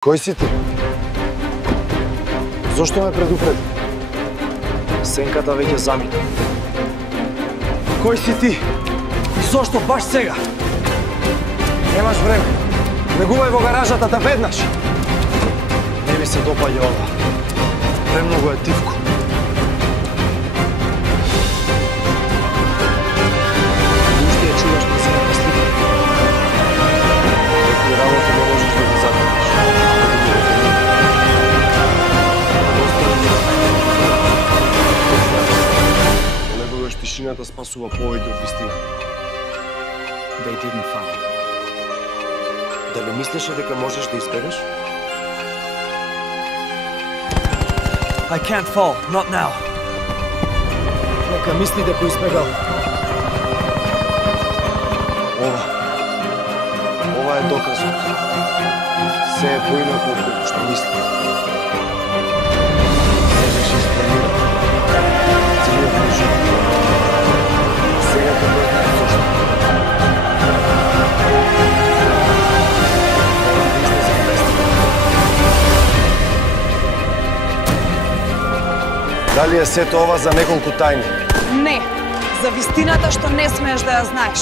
Кој си ти? Зошто ме предупреди? Сенката веќе замина. Кој си ти? И зошто баш сега? Немаш време. Не губај во гаражата да веднаш. Не ми се допаѓа ова. Премногу е тивко. Уште ја чуваш пресената слика. Некои работи не можеш да ги затвориш. Понекогаш тишината спасува повеќе од вистината. They didn't find. Дали мислеше дека можеш да избегаш? I can't fall, not now. Нека мисли дека избегал. Ова е доказот. Се е поинаку од како што мисли. Сегаш испланирал. Целиот мој живот. Сега те дознав зошто. Дали е сето ова за неколку тајни? Не, за вистината што не смееш да ја знаеш.